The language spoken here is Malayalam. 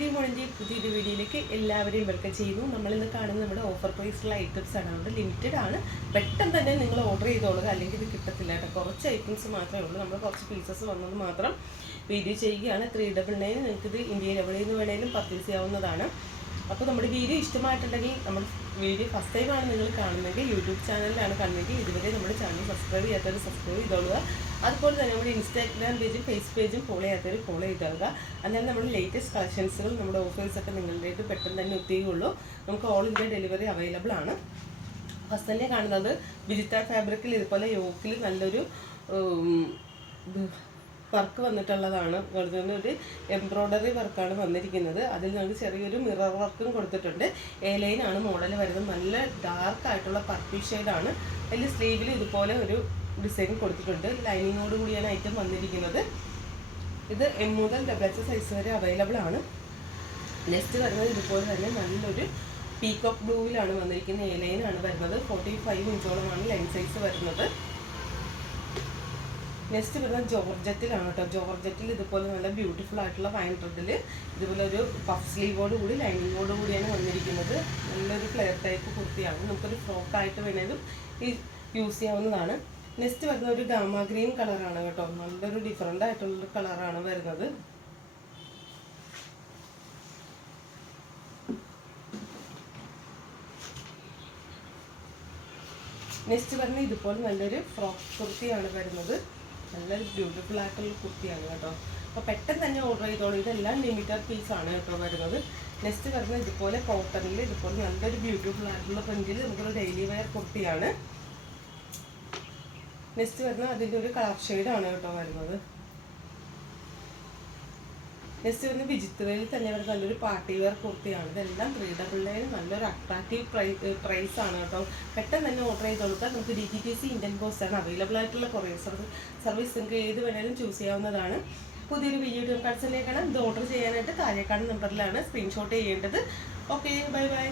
വീഡിയോ മോണിന്റെ പുതിയൊരു വീഡിയോയിലേക്ക് എല്ലാവരെയും വെൽക്കം ചെയ്യുന്നു. നമ്മളിന്ന് കാണുന്ന നമ്മുടെ ഓഫർ പ്രൈസിലുള്ള ഐറ്റംസ് ആണ്. അതുകൊണ്ട് ലിമിറ്റഡ് ആണ്. പെട്ടെന്ന് തന്നെ നിങ്ങൾ ഓർഡർ ചെയ്തോളുക. അല്ലെങ്കിൽ ഇത് കിട്ടത്തില്ല കേട്ടോ. കുറച്ച് ഐറ്റംസ് മാത്രമേ ഉള്ളൂ. നമ്മൾ കുറച്ച് പീസസ് വന്നത് മാത്രം വീഡിയോ ചെയ്യുകയാണ്. ത്രീ ഡബിൾ നയൻ നിങ്ങൾക്ക് ഇത് ഇന്ത്യയിൽ എവിടെ നിന്ന് വേണേലും പർച്ചേസ് ചെയ്യാവുന്നതാണ്. അപ്പോൾ നമ്മുടെ വീഡിയോ ഇഷ്ടമായിട്ടുണ്ടെങ്കിൽ നമ്മൾ വീഡിയോ ഫസ്റ്റ് ടൈമാണ് നിങ്ങൾ കാണുന്നതെങ്കിൽ യൂട്യൂബ് ചാനലിലാണ് കാണുന്നതെങ്കിൽ ഇതുവരെ നമ്മുടെ ചാനൽ സബ്സ്ക്രൈബ് ചെയ്യാത്തവർ സബ്സ്ക്രൈബ് ചെയ്തോളുക. അതുപോലെ തന്നെ നമ്മുടെ ഇൻസ്റ്റാഗ്രാം പേജും ഫേസ് പേജും ഫോളോ ചെയ്യാത്തവർ ഫോളോ ചെയ്തോളുക. അന്നേരം നമ്മുടെ ലേറ്റസ്റ്റ് കളക്ഷൻസുകൾ നമ്മുടെ ഓഫേഴ്സൊക്കെ നിങ്ങളിലേക്ക് പെട്ടെന്ന് തന്നെ എത്തിയുള്ളൂ നമുക്ക് ഓൾ ഇന്ത്യ ഡെലിവറി അവൈലബിൾ ആണ്. ഫസ്റ്റ് തന്നെ കാണുന്നത് വിജിത്ത ഫാബ്രിക്കിൽ ഇതുപോലെ യോക്കിൽ നല്ലൊരു വർക്ക് വന്നിട്ടുള്ളതാണ്. അതുകൊണ്ട് ഒരു എംബ്രോയ്ഡറി വർക്കാണ് വന്നിരിക്കുന്നത്. അതിൽ നമുക്ക് ചെറിയൊരു മിറർ വർക്കും കൊടുത്തിട്ടുണ്ട്. എ ലൈൻ ആണ് മോഡൽ വരുന്നത്. നല്ല ഡാർക്ക് ആയിട്ടുള്ള പർപ്പിൾ ഷെയ്ഡാണ് അതിൽ സ്ലീവിൽ ഇതുപോലെ ഒരു ഡിസൈൻ കൊടുത്തിട്ടുണ്ട്. ലൈനിങ്ങോട് കൂടിയാണ് ഐറ്റം വന്നിരിക്കുന്നത്. ഇത് എം മുതൽ ഡബിൾ എച്ച് സൈസ് വരെ അവൈലബിൾ ആണ്. നെക്സ്റ്റ് വരുന്നത് ഇതുപോലെ തന്നെ നല്ലൊരു പീക്കോക്ക് ബ്ലൂവിലാണ് വന്നിരിക്കുന്നത്. എ ലൈനാണ് വരുന്നത്. ഫോർട്ടി ഫൈവ് ഇഞ്ചോളമാണ് ലൈൻ സൈസ് വരുന്നത്. നെക്സ്റ്റ് വരുന്നത് ജോർജറ്റിലാണ് കേട്ടോ. ജോർജറ്റിൽ ഇതുപോലെ നല്ല ബ്യൂട്ടിഫുൾ ആയിട്ടുള്ള വൈൻ റെഡിൽ ഇതുപോലെ ഒരു പഫ് സ്ലീവോട് കൂടി ലൈനിങ്ങോട് കൂടിയാണ് വന്നിരിക്കുന്നത്. നല്ലൊരു ഫ്ലെയർ ടൈപ്പ് കുർത്തിയാണ്. നമുക്കൊരു ഫ്രോക്കായിട്ട് വേണേലും ഈ യൂസ് ചെയ്യാവുന്നതാണ്. നെക്സ്റ്റ് വരുന്ന ഒരു ഗാമ ഗ്രീൻ കളറാണ് കേട്ടോ. നല്ലൊരു ഡിഫറെന്റ് ആയിട്ടുള്ളൊരു കളറാണ് വരുന്നത്. നെക്സ്റ്റ് വരുന്ന ഇതുപോലെ നല്ലൊരു ഫ്രോക്ക് കുർത്തിയാണ് വരുന്നത്. നല്ലൊരു ബ്യൂട്ടിഫുൾ ആയിട്ടുള്ള കുർത്തിയാണ് കേട്ടോ. അപ്പോൾ പെട്ടെന്ന് തന്നെ ഓർഡർ ചെയ്തോളൂ. ഇതെല്ലാം ലിമിറ്റഡ് പീസ് ആണ് കേട്ടോ വരുന്നത്. നെക്സ്റ്റ് വരുന്നത് ഇതുപോലെ കോട്ടണിൽ ഇതുപോലെ നല്ലൊരു ബ്യൂട്ടിഫുൾ ആയിട്ടുള്ള പ്രിന്റിൽ നമുക്കൊരു ഡെയിലി വെയർ കുർത്തിയാണ്. നെക്സ്റ്റ് വരുന്നത് അതിന്റെ ഒരു കളർ ഷെയ്ഡാണ് കേട്ടോ വരുന്നത്. നെക്സ്റ്റ് വരുന്ന വിജിത്തുവേലി തന്നെ അവർ നല്ലൊരു പാർട്ടി വെയർ കുർത്തിയാണ്. ഇതെല്ലാം ത്രീ ഡബിൾ നയൻ നല്ലൊരു അട്രാക്റ്റീവ് പ്രൈ പ്രൈസ് ആണ് കേട്ടോ. പെട്ടെന്ന് തന്നെ ഓർഡർ ചെയ്ത് കൊടുക്കാം നമുക്ക് D T T C Indian post ആണ് അവൈലബിൾ ആയിട്ടുള്ള കുറേ സർവീസ് സർവീസ് നിങ്ങൾക്ക് ഏത് വേണേലും ചൂസ് ചെയ്യാവുന്നതാണ്. പുതിയൊരു വീഡിയോ കാർഡ്സിലേക്കാണ് ഇത് ഓർഡർ ചെയ്യാനായിട്ട് താഴേക്കാട് നമ്പറിലാണ് സ്ക്രീൻഷോട്ട് ചെയ്യേണ്ടത്. Okay bye bye